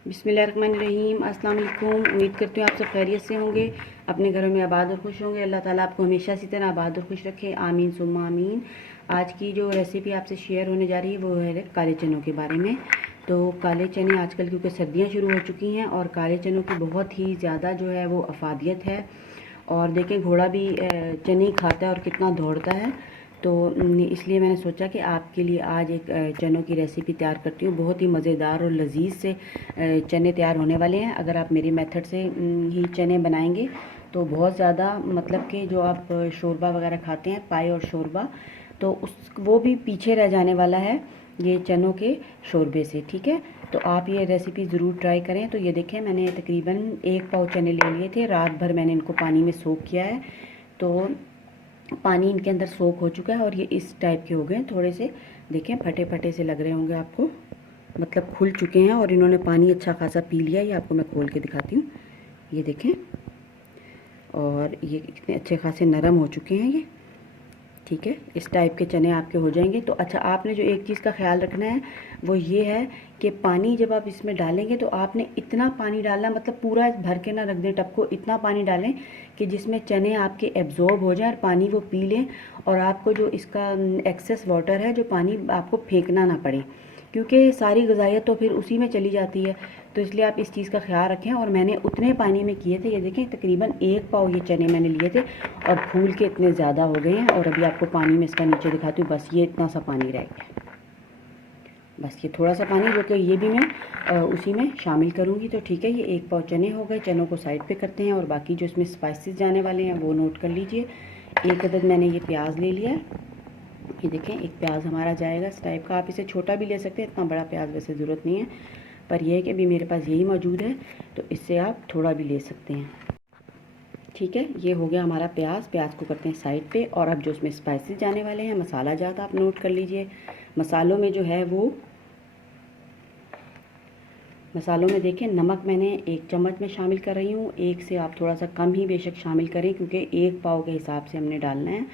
बिस्मिल्लाहिर्रहमानिर्रहीम। अस्सलाम वालेकुम। उम्मीद करती हूँ आप सब खैरियत से होंगे, अपने घरों में आबाद और खुश होंगे। अल्लाह ताला आपको हमेशा इसी तरह आबाद और खुश रखे, आमीन सुम्मा आमीन। आज की जो रेसिपी आपसे शेयर होने जा रही है वो है काले चनों के बारे में। तो काले चने आजकल क्योंकि सर्दियाँ शुरू हो चुकी हैं और काले चनों की बहुत ही ज़्यादा जो है वो अफादियत है। और देखें घोड़ा भी चने खाता है और कितना दौड़ता है। तो इसलिए मैंने सोचा कि आपके लिए आज एक चनों की रेसिपी तैयार करती हूँ। बहुत ही मज़ेदार और लजीज से चने तैयार होने वाले हैं। अगर आप मेरी मेथड से ही चने बनाएंगे तो बहुत ज़्यादा मतलब कि जो आप शोरबा वगैरह खाते हैं, पाए और शोरबा, तो उस वो भी पीछे रह जाने वाला है ये चनों के शोरबे से। ठीक है, तो आप ये रेसिपी ज़रूर ट्राई करें। तो ये देखें, मैंने तकरीबन 1 पाव चने ले लिए थे। रात भर मैंने इनको पानी में सोक किया है, तो पानी इनके अंदर सोक हो चुका है और ये इस टाइप के हो गए। थोड़े से देखें फटे फटे से लग रहे होंगे आपको, मतलब खुल चुके हैं और इन्होंने पानी अच्छा खासा पी लिया। ये आपको मैं खोल के दिखाती हूँ, ये देखें, और ये कितने अच्छे खासे नरम हो चुके हैं ये। ठीक है, इस टाइप के चने आपके हो जाएंगे। तो अच्छा, आपने जो एक चीज़ का ख्याल रखना है वो ये है कि पानी जब आप इसमें डालेंगे तो आपने इतना पानी डालना, मतलब पूरा भर के ना रख दें टब को, इतना पानी डालें कि जिसमें चने आपके एब्जॉर्ब हो जाए और पानी वो पी लें, और आपको जो इसका एक्सेस वाटर है, जो पानी, आपको फेंकना ना पड़े, क्योंकि सारी ग़िज़ाइयत तो फिर उसी में चली जाती है। तो इसलिए आप इस चीज़ का ख्याल रखें। और मैंने उतने पानी में किए थे, ये देखें तकरीबन 1 पाव ये चने मैंने लिए थे और फूल के इतने ज़्यादा हो गए हैं। और अभी आपको पानी में इसका नीचे दिखाती हूँ, बस ये इतना सा पानी रह गया, बस ये थोड़ा सा पानी, जो कि ये भी मैं उसी में शामिल करूँगी। तो ठीक है, ये 1 पाव चने हो गए। चनों को साइड पे करते हैं और बाकी जो इसमें स्पाइसेस जाने वाले हैं वो नोट कर लीजिए। 1 अदद मैंने ये प्याज ले लिया है, ये देखें 1 प्याज हमारा जाएगा इस टाइप का। आप इसे छोटा भी ले सकते हैं, इतना बड़ा प्याज वैसे ज़रूरत नहीं है, पर यह है कि अभी मेरे पास यही मौजूद है तो इससे आप थोड़ा भी ले सकते हैं। ठीक है, ये हो गया हमारा प्याज। प्याज को करते हैं साइड पे। और अब जो इसमें स्पाइसेस जाने वाले हैं, मसाला जात आप नोट कर लीजिए। मसालों में जो है वो, मसालों में देखें नमक मैंने 1 चम्मच में शामिल कर रही हूँ। 1 से आप थोड़ा सा कम ही बेशक शामिल करें, क्योंकि 1 पाव के हिसाब से हमने डालना है।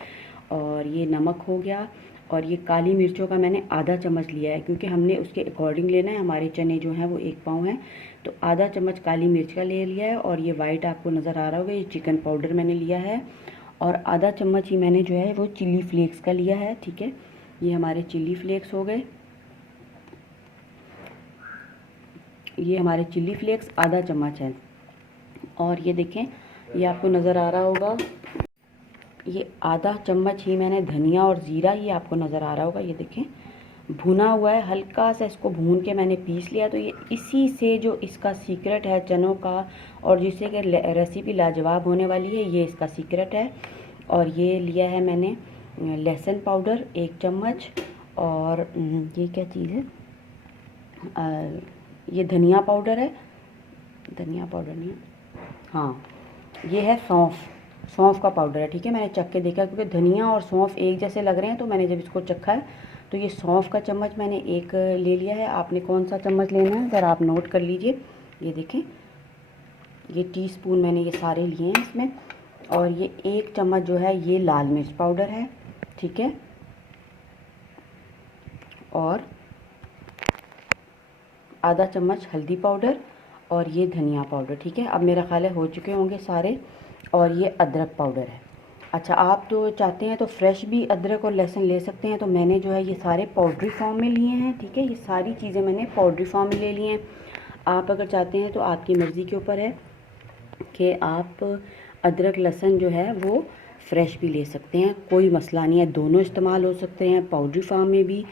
और ये नमक हो गया। और ये काली मिर्चों का मैंने आधा चम्मच लिया है, क्योंकि हमने उसके अकॉर्डिंग लेना है। हमारे चने जो हैं वो 1 पाव हैं, तो आधा चम्मच काली मिर्च का ले लिया है। और ये वाइट आपको नज़र आ रहा होगा, ये चिकन पाउडर मैंने लिया है। और आधा चम्मच ही मैंने जो है वो चिली फ्लेक्स का लिया है। ठीक है, ये हमारे चिली फ्लेक्स हो गए। ये हमारे चिली फ्लेक्स आधा चम्मच है। और ये देखें, ये आपको नज़र आ रहा होगा, ये आधा चम्मच ही मैंने धनिया और ज़ीरा, ये आपको नज़र आ रहा होगा, ये देखें भुना हुआ है, हल्का सा इसको भून के मैंने पीस लिया। तो ये इसी से जो इसका सीक्रेट है चनों का, और जिससे कि रेसिपी लाजवाब होने वाली है, ये इसका सीक्रेट है। और ये लिया है मैंने लहसुन पाउडर 1 चम्मच। और ये क्या चीज़ है, ये धनिया पाउडर है, धनिया पाउडर नहीं है, हाँ ये है सौंफ का पाउडर है। ठीक है, मैंने चख के देखा, क्योंकि धनिया और सौंफ एक जैसे लग रहे हैं, तो मैंने जब इसको चखा है तो ये सौंफ का चम्मच मैंने 1 ले लिया है। आपने कौन सा चम्मच लेना है ज़रा आप नोट कर लीजिए। ये देखें, ये टीस्पून मैंने ये सारे लिए हैं इसमें। और ये 1 चम्मच जो है ये लाल मिर्च पाउडर है। ठीक है, और आधा चम्मच हल्दी पाउडर और ये धनिया पाउडर। ठीक है, अब मेरा ख्याल है हो चुके होंगे सारे। और ये अदरक पाउडर है। अच्छा, आप तो चाहते हैं तो फ्रेश भी अदरक और लहसुन ले सकते हैं, तो मैंने जो है ये सारे पाउडरी फॉर्म में लिए हैं। ठीक है, ये सारी चीज़ें मैंने पाउडरी फॉर्म में ले ली हैं। आप अगर चाहते हैं तो आपकी मर्ज़ी के ऊपर है कि आप अदरक लहसुन जो है वो फ्रेश भी ले सकते हैं, कोई मसला नहीं है, दोनों इस्तेमाल हो सकते हैं, पाउडरी फॉर्म में भी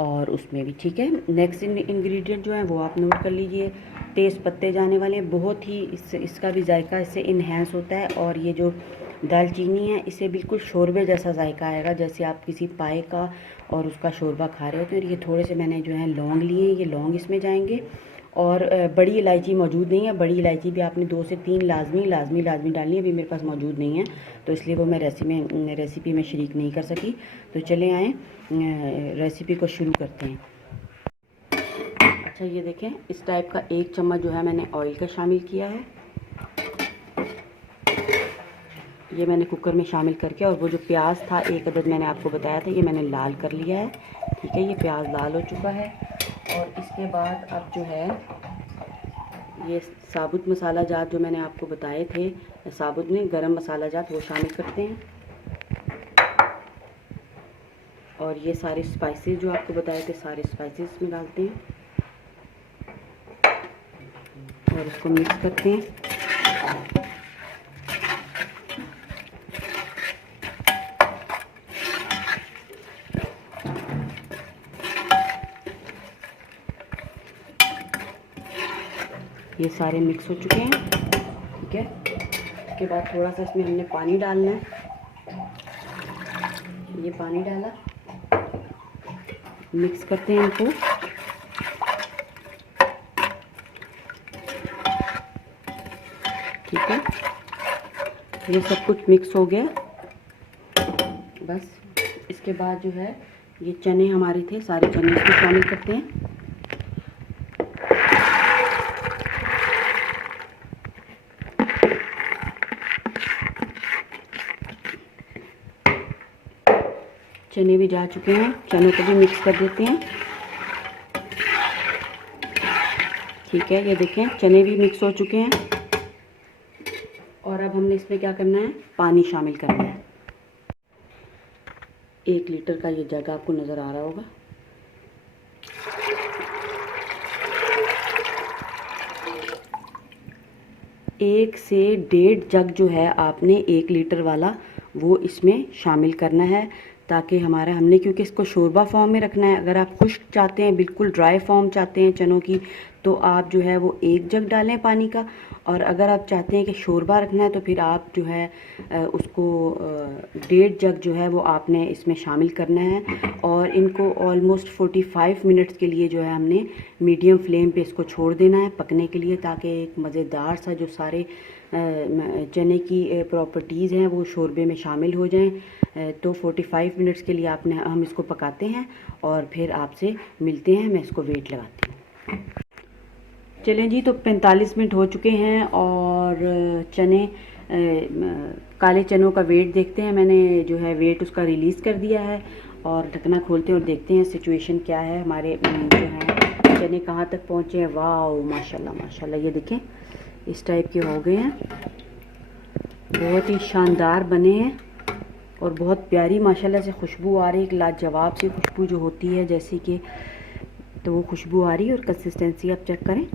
और उसमें भी। ठीक है, नेक्स्ट इंग्रेडिएंट जो है वो आप नोट कर लीजिए। तेज़ पत्ते जाने वाले हैं, बहुत ही इसका भी जायका इससे इन्हेंस होता है। और ये जो दालचीनी है, इससे बिल्कुल शोरबे जैसा जायका आएगा, जैसे आप किसी पाए का और उसका शोरबा खा रहे हो। तो ये थोड़े से मैंने जो है लौंग लिए हैं, ये लौंग इसमें जाएंगे। और बड़ी इलायची मौजूद नहीं है, बड़ी इलायची भी आपने 2 से 3 लाजमी डालनी है। अभी मेरे पास मौजूद नहीं है, तो इसलिए वो मैं रेसिपी में शरीक नहीं कर सकी। तो चले आएँ रेसिपी को शुरू करते हैं। अच्छा, ये देखें इस टाइप का 1 चम्मच जो है मैंने ऑयल का शामिल किया है, ये मैंने कुकर में शामिल करके। और वो जो प्याज था 1 अदद मैंने आपको बताया था, ये मैंने लाल कर लिया है। ठीक है, ये प्याज लाल हो चुका है। और इसके बाद अब जो है ये साबुत मसाला जात जो मैंने आपको बताए थे, साबुत में गरम मसाला जात, वो शामिल करते हैं। और ये सारे स्पाइसेस जो आपको बताए थे, सारे स्पाइसेस इसमें डालते हैं और इसको मिक्स करते हैं। ये सारे मिक्स हो चुके हैं, ठीक है। उसके बाद थोड़ा सा इसमें हमने पानी डालना है। ये पानी डाला, मिक्स करते हैं इनको। ठीक है, ये सब कुछ मिक्स हो गया। बस इसके बाद जो है ये चने हमारे थे, सारे चने इसमें शामिल करते हैं। चने भी जा चुके हैं, चनों को भी मिक्स कर देते हैं। ठीक है, ये देखें चने भी मिक्स हो चुके हैं। और अब हमने इसमें क्या करना है, पानी शामिल करना है। 1 लीटर का ये जग आपको नज़र आ रहा होगा। एक से 1.5 जग जो है आपने 1 लीटर वाला वो इसमें शामिल करना है, ताकि हमारा हमने क्योंकि इसको शोरबा फॉर्म में रखना है। अगर आप खुश्क चाहते हैं, बिल्कुल ड्राई फॉर्म चाहते हैं चनों की, तो आप जो है वो 1 जग डालें पानी का। और अगर आप चाहते हैं कि शोरबा रखना है तो फिर आप जो है उसको 1.5 जग जो है वो आपने इसमें शामिल करना है। और इनको ऑलमोस्ट 45 मिनट्स के लिए जो है हमने मीडियम फ्लेम पे इसको छोड़ देना है पकने के लिए, ताकि एक मज़ेदार सा जो सारे चने की प्रॉपर्टीज़ हैं वो शोरबे में शामिल हो जाएं। तो 45 मिनट्स के लिए हम इसको पकाते हैं और फिर आपसे मिलते हैं। मैं इसको वेट लगाती हूँ। चलें जी, तो 45 मिनट हो चुके हैं और चने काले चनों का वेट देखते हैं। मैंने जो है वेट उसका रिलीज़ कर दिया है और ढकना खोलते हैं और देखते हैं सिचुएशन क्या है। हमारे जो है चने कहाँ तक पहुँचे हैं। वाह माशाल्लाह माशाल्लाह, ये देखें इस टाइप के हो गए हैं, बहुत ही शानदार बने हैं और बहुत प्यारी माशाल्लाह से खुशबू आ रही है। एक लाजवाब सी खुशबू जो होती है जैसे कि, तो वो खुशबू आ रही है। और कंसिस्टेंसी आप चेक करें,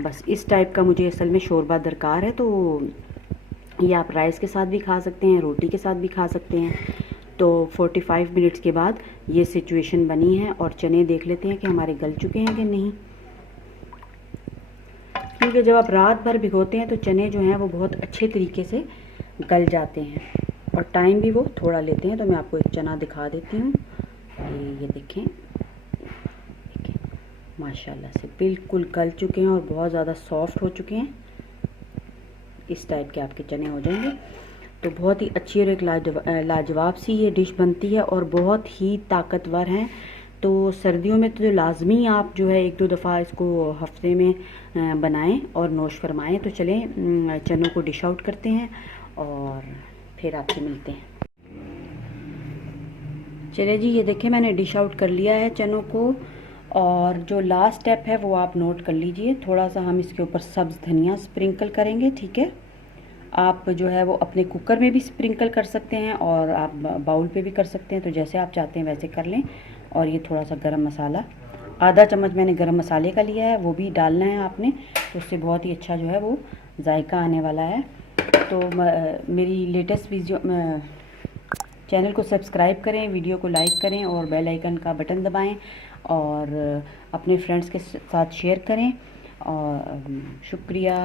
बस इस टाइप का मुझे असल में शोरबा दरकार है। तो ये आप राइस के साथ भी खा सकते हैं, रोटी के साथ भी खा सकते हैं। तो 45 मिनट्स के बाद ये सिचुएशन बनी है और चने देख लेते हैं कि हमारे गल चुके हैं कि नहीं। क्योंकि जब आप रात भर भिगोते हैं तो चने जो हैं वो बहुत अच्छे तरीके से गल जाते हैं और टाइम भी वो थोड़ा लेते हैं। तो मैं आपको एक चना दिखा देती हूँ। ये देखें माशाल्लाह से बिल्कुल गल चुके हैं और बहुत ज़्यादा सॉफ्ट हो चुके हैं। इस टाइप के आपके चने हो जाएंगे। तो बहुत ही अच्छी और एक लाजवाब सी ये डिश बनती है और बहुत ही ताकतवर हैं। तो सर्दियों में तो लाजमी आप जो है 1-2 दफ़ा इसको हफ्ते में बनाएं और नोश फरमाएं। तो चलें चनों को डिश आउट करते हैं और फिर आपसे मिलते हैं। चलिए जी, ये देखें मैंने डिश आउट कर लिया है चनों को। और जो लास्ट स्टेप है वो आप नोट कर लीजिए। थोड़ा सा हम इसके ऊपर सब्ज़ धनिया स्प्रिंकल करेंगे, ठीक है। आप जो है वो अपने कुकर में भी स्प्रिंकल कर सकते हैं और आप बाउल पे भी कर सकते हैं, तो जैसे आप चाहते हैं वैसे कर लें। और ये थोड़ा सा गरम मसाला, आधा चम्मच मैंने गरम मसाले का लिया है, वो भी डालना है आपने। तो उससे बहुत ही अच्छा जो है वो जायका आने वाला है। तो मेरी लेटेस्ट वीडियो चैनल को सब्सक्राइब करें, वीडियो को लाइक करें और बेल आइकन का बटन दबाएं और अपने फ्रेंड्स के साथ शेयर करें। और शुक्रिया।